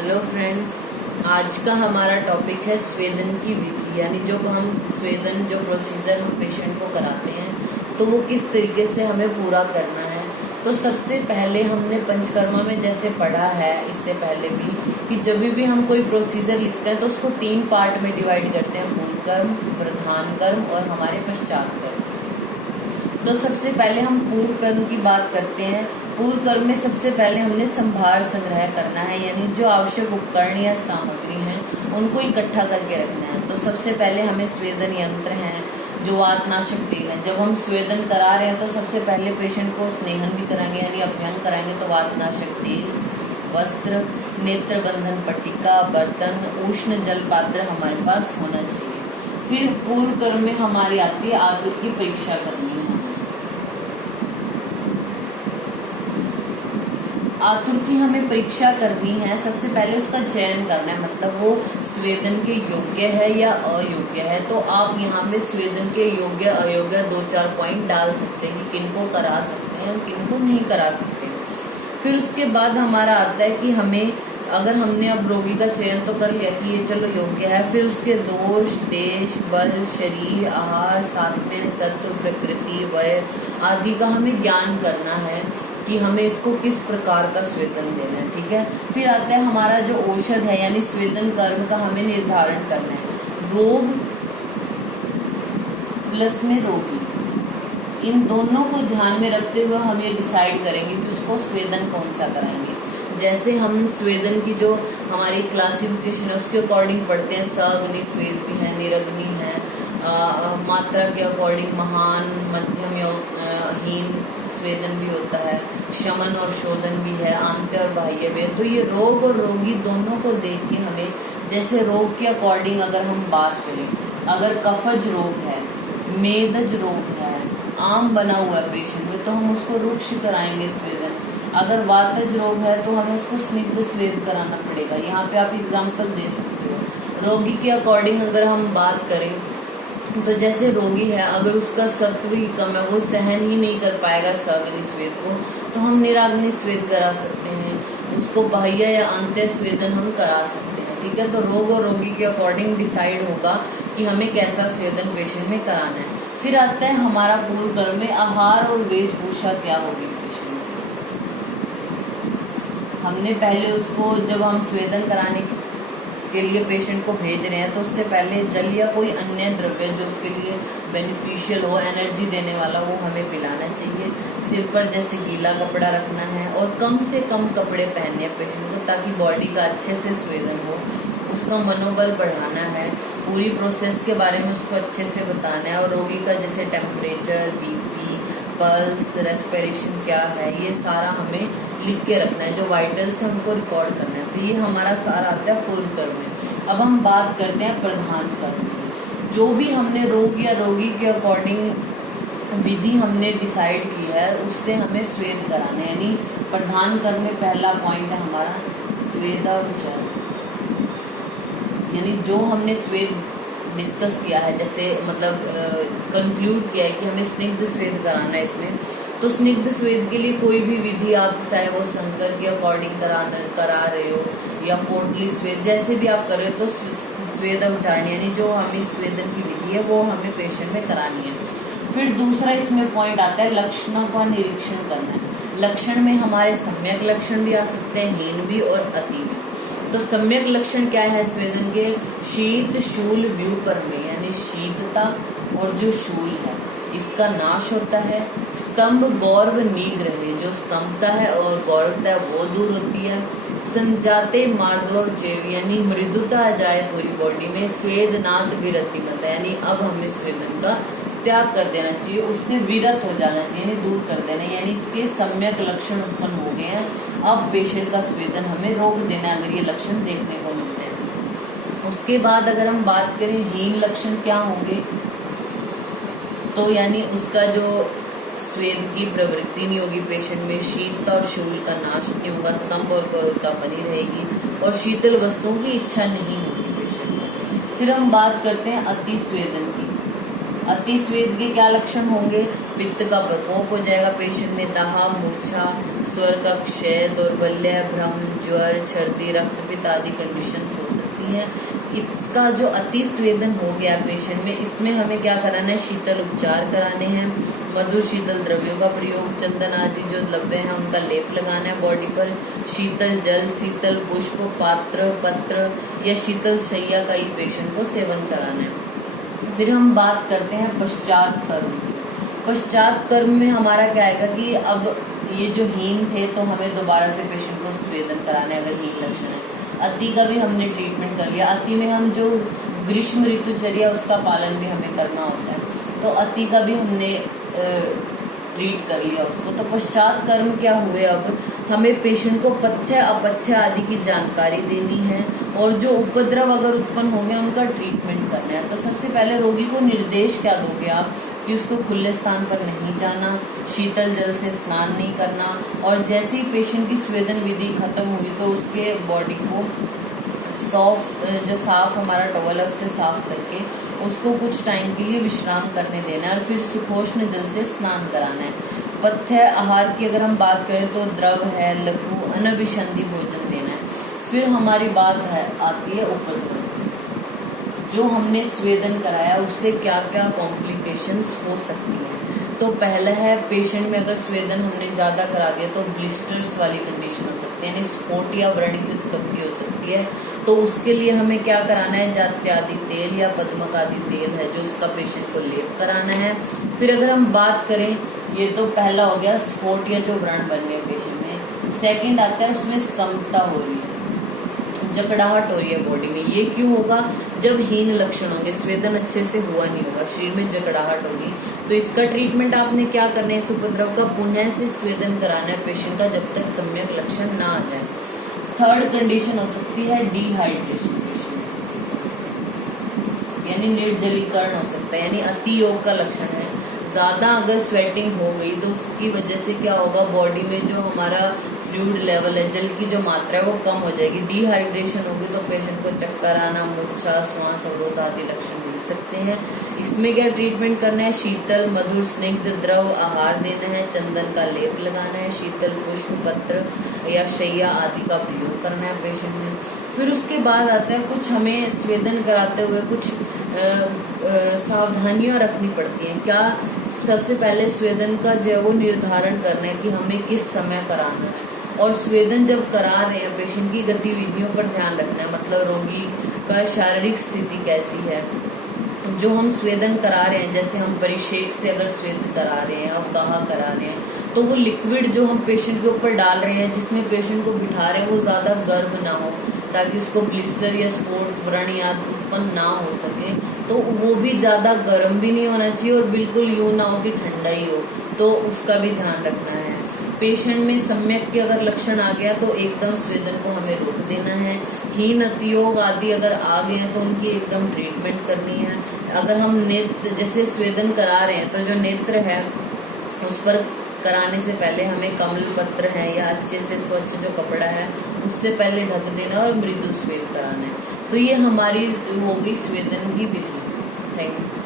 Hello friends, आज का हमारा टॉपिक है स्वेदन की विधि। यानी जो हम स्वेदन जो प्रोसीजर हम पेशेंट को कराते हैं तो वो किस तरीके से हमें पूरा करना है। तो सबसे पहले हमने पंचकर्मा में जैसे पढ़ा है इससे पहले भी कि जब भी हम कोई प्रोसीजर लिखते हैं तो उसको 3 पार्ट में डिवाइड करते हैं, मूल कर्म, प्रधान कर्म और हमारे पश्चात कर्म। तो सबसे पहले हम पूर्व कर्म की बात करते हैं। पूर्व कर्म में सबसे पहले हमने संभार संग्रह करना है, यानी जो आवश्यक उपकरण या सामग्री हैं उनको इकट्ठा करके रखना है। तो सबसे पहले हमें स्वेदन यंत्र हैं, जो वातनाशक तेल है। जब हम स्वेदन करा रहे हैं तो सबसे पहले पेशेंट को स्नेहन भी कराएंगे यानी अभ्यंग कराएंगे, तो वातनाशक तेल, वस्त्र, नेत्र बंधन पट्टिका, बर्तन, उष्ण जल पात्र हमारे पास होना चाहिए। फिर पूर्व कर्म में हमारी आती है आतुर की परीक्षा करनी है। आतुर की हमें परीक्षा करनी है। सबसे पहले उसका चयन करना है, मतलब वो स्वेदन के योग्य है या अयोग्य है। तो आप यहाँ पे स्वेदन के योग्य अयोग्य 2-4 पॉइंट डाल सकते हैं कि किनको करा सकते हैं और किनको नहीं करा सकते। फिर उसके बाद हमारा आता है कि हमें, अगर हमने अब रोगी का चयन तो कर लिया कि ये चलो योग्य है, फिर उसके दोष, देश, बल, शरीर, आहार, सात्व्य, सत्व, प्रकृति, वय आदि का हमें ज्ञान करना है कि हमें इसको किस प्रकार का स्वेदन देना है। ठीक है। फिर आता है हमारा जो औषध है, यानी स्वेदन कर्म का हमें निर्धारण करना है। रोग प्लस में रोगी, इन दोनों को ध्यान में रखते हुए हम ये डिसाइड करेंगे कि उसको स्वेदन कौन सा कराएंगे। जैसे हम स्वेदन की जो हमारी क्लासिफिकेशन है उसके अकॉर्डिंग पढ़ते हैं। सअग्नि स्वेद भी है, निरग्नि है, मात्रा के अकॉर्डिंग महान, मध्यम या हीन स्वेदन भी होता है, शमन और शोधन भी है, आंत्य और बाह्य वेद। तो ये रोग और रोगी दोनों को देख के हमें, जैसे रोग के अकॉर्डिंग अगर हम बात करें, अगर कफज रोग है, मेदज रोग है, आम बना हुआ है पेशेंट में, तो हम उसको रुक्ष कराएंगे स्वेदन। अगर वातज रोग है तो हमें उसको स्निग्ध स्वेद कराना पड़ेगा। यहाँ पे आप एग्जाम्पल दे सकते हो। रोगी के अकॉर्डिंग अगर हम बात करें तो जैसे रोगी है, अगर उसका सत्व ही कम है, वो सहन ही नहीं कर पाएगा सअग्नि स्वेद को, तो हम निराग्नि स्वेद करा सकते हैं। उसको बाह्य या अंत्य स्वेदन हम करा सकते हैं। ठीक है। तो रोग और रोगी के अकॉर्डिंग डिसाइड होगा कि हमें कैसा स्वेदन पेशेंट में कराना है। फिर आता है हमारा पूर्व कर्म में आहार और वेशभूषा क्या होगी पेशेंट में। हमने पहले उसको, जब हम स्वेदन कराने के लिए पेशेंट को भेज रहे हैं तो उससे पहले जल या कोई अन्य द्रव्य जो उसके लिए बेनिफिशियल हो, एनर्जी देने वाला, वो हमें पिलाना चाहिए। सिर पर जैसे गीला कपड़ा रखना है और कम से कम कपड़े पहनने हैं पेशेंट को, ताकि बॉडी का अच्छे से स्वेदन हो। उसका मनोबल बढ़ाना है, पूरी प्रोसेस के बारे में उसको अच्छे से बताना है। और रोगी का जैसे टेम्परेचर, बीपी, पल्स, रेस्पिरेशन क्या है, ये सारा हमें लिख के रखना है। जो वाइटल्स है उनको रिकॉर्ड करना है। तो ये हमारा सारा आता है पूर्व कर्म में। अब हम बात करते हैं प्रधान कर्म की। जो भी हमने रोग या रोगी के अकॉर्डिंग विधि हमने डिसाइड की है उससे हमें स्वेद कराना है। यानी प्रधान कर्म में पहला पॉइंट है हमारा स्वेदावचर, यानी जो हमने स्वेद डिस्कस किया है, जैसे मतलब कंक्लूड किया है कि हमें स्निग्ध स्वेद कराना है इसमें। तो स्निग्ध स्वेद के लिए कोई भी विधि आप, चाहे वो शंकर के अकॉर्डिंग करा रहे हो या पोटली स्वेद, जैसे भी आप कर रहे हो, तो स्वेदावचारण यानी जो हमें स्वेदन की विधि है वो हमें पेशेंट में करानी है। फिर दूसरा इसमें पॉइंट आता है लक्षणों का निरीक्षण करना है। लक्षण में हमारे सम्यक लक्षण भी आ सकते हैं, हीन भी और अति भी। तो सम्यक लक्षण क्या है स्वेदन के? शीत, शूल, व्यूपर्मे, यानी शीतता और जो शूल है इसका नाश होता है। स्तंभ, गौरव, नीग्र है, जो स्तंभता है और गौरवता है वो दूर होती है। संजाते, मार्दव, चेव, यानी मृदुता आ जाए पूरी बॉडी में। स्वेद, नाद, विरति मत, यानी अब हमें स्वेदन का त्याग कर देना चाहिए, उससे विरत हो जाना चाहिए, यानी दूर कर देना। यानी इसके सम्यक लक्षण उत्पन्न हो गए हैं। अब पेशेंट का स्वेदन हमें रोक देना है अगर ये लक्षण देखने को मिलते हैं। उसके बाद अगर हम बात करें हीन लक्षण क्या होंगे, तो यानी उसका जो स्वेद की प्रवृत्ति नहीं होगी पेशेंट में, शीतता और शूल का नाश नहीं होगा, स्तंभ और गौरवता बनी रहेगी और शीतल वस्तुओं की इच्छा नहीं होगी पेशेंट में। फिर हम बात करते हैं अति स्वेदन की। अति स्वेद के क्या लक्षण होंगे? पित्त का प्रकोप हो जाएगा पेशेंट में, दाह, मूर्छा, स्वर का क्षय, दौर्बल्य, भ्रम, ज्वर, छर्दी, रक्तपित्त आदि कंडीशंस हो सकती हैं। इसका जो अति स्वेदन हो गया पेशेंट में, इसमें हमें क्या कराना है? शीतल उपचार कराने हैं, मधुर शीतल द्रव्यों का प्रयोग, चंदन आदि जो द्रव्य हैं उनका लेप लगाना है बॉडी पर, शीतल जल, शीतल पुष्प, पात्र, पत्र या शीतल शैया का ही पेशेंट को सेवन कराना है। फिर हम बात करते हैं पश्चात कर्म। पश्चात कर्म में हमारा क्या आएगा कि अब ये जो हीन थे तो हमें दोबारा से पेशेंट को स्वेदन कराना है अगर हीन लक्षण है। अति का भी हमने ट्रीटमेंट कर लिया। अति में हम जो ग्रीष्म ऋतुचर्या उसका पालन भी हमें करना होता है, तो अति का भी हमने ट्रीट कर लिया उसको। तो पश्चात कर्म क्या हुए? अब हमें पेशेंट को पथ्य अपथ्य आदि की जानकारी देनी है और जो उपद्रव अगर उत्पन्न हो गया उनका ट्रीटमेंट करना है। तो सबसे पहले रोगी को निर्देश क्या दोगे आप कि उसको खुले स्थान पर नहीं जाना, शीतल जल से स्नान नहीं करना, और जैसे ही पेशेंट की स्वेदन विधि खत्म हुई तो उसके बॉडी को जो साफ हमारा टॉवल है उससे साफ करके उसको कुछ टाइम के लिए विश्राम करने देना है और फिर सुखोष्ण जल से स्नान कराना है। पथ्य आहार की अगर हम बात करें तो द्रव है, लघु अनभिसंधि भोजन देना है। फिर हमारी बात आती है उपद्रव। जो हमने स्वेदन कराया उससे क्या क्या कॉम्प्लिकेशंस हो सकती हैं? तो पहला है, पेशेंट में अगर स्वेदन हमने ज़्यादा करा दिया तो ब्लिस्टर्स वाली कंडीशन हो सकती है, यानी स्फोट या व्रणिक उत्पत्ति हो सकती है। तो उसके लिए हमें क्या कराना है? जात्यादि तेल या पद्मक आदि तेल है जो उसका पेशेंट को लेप कराना है। फिर अगर हम बात करें, ये तो पहला हो गया स्फोट या जो व्रण बन गया पेशेंट में। सेकंड आता है उसमें स्कम्पता हो रही है, जकड़ाहट हो रही है बॉडी में। ये क्यों होगा? जब हीन लक्षण होंगे, स्वेदन अच्छे से हुआ नहीं होगा, शरीर में जकड़ाहट होगी, तो इसका ट्रीटमेंट आपने क्या करना है? इस उपद्रव का पुनः से स्वेदन कराना है पेशेंट का जब तक सम्यक लक्षण ना आ जाए। थर्ड कंडीशन हो सकती है डिहाइड्रेशन, यानी निर्जलीकरण हो सकता है, यानी अति योग का लक्षण है। ज्यादा अगर स्वेटिंग हो गई तो उसकी वजह से क्या होगा? बॉडी में जो हमारा फ्लूइड लेवल है, जल की जो मात्रा है वो कम हो जाएगी। डिहाइड्रेशन होगी तो पेशेंट को चक्कर आना, मूर्छा, श्वास अवरोध आदि लक्षण मिल सकते हैं। इसमें क्या ट्रीटमेंट करना है? शीतल मधुर स्निग्ध द्रव आहार देना है, चंदन का लेप लगाना है, शीतल पुष्प पत्र या शैया आदि का प्रयोग करना है पेशेंट में। फिर उसके बाद आता है कुछ हमें स्वेदन कराते हुए कुछ सावधानियां रखनी पड़ती हैं। क्या? सबसे पहले स्वेदन का जो है वो निर्धारण करना है कि हमें किस समय कराना है, और स्वेदन जब करा रहे हैं पेशेंट की गतिविधियों पर ध्यान रखना है, मतलब रोगी का शारीरिक स्थिति कैसी है। जो हम स्वेदन करा रहे हैं, जैसे हम परिषेक से अगर स्वेदन करा रहे हैं, अवगाह करा रहे हैं, तो वो लिक्विड जो हम पेशेंट के ऊपर डाल रहे हैं, जिसमें पेशेंट को बिठा रहे हैं, वो ज्यादा गर्म ना हो ताकि उसको ब्लिस्टर या स्फोट व्रण या उत्पन्न ना हो सके। तो वो भी ज्यादा गर्म भी नहीं होना चाहिए और बिल्कुल यूं ना हो कि ठंडा ही हो, तो उसका भी ध्यान रखना है। पेशेंट में सम्यक के अगर लक्षण आ गया तो एकदम स्वेदन को हमें रोक देना है। हीन अतियोग आदि अगर आ गए हैं तो उनकी एकदम ट्रीटमेंट करनी है। अगर हम नेत्र जैसे स्वेदन करा रहे हैं तो जो नेत्र है उस पर कराने से पहले हमें कमल पत्र है या अच्छे से स्वच्छ जो कपड़ा है उससे पहले ढक देना और मृदु स्वेद कराना है। तो ये हमारी हो गई स्वेदन की विधि। Thank you.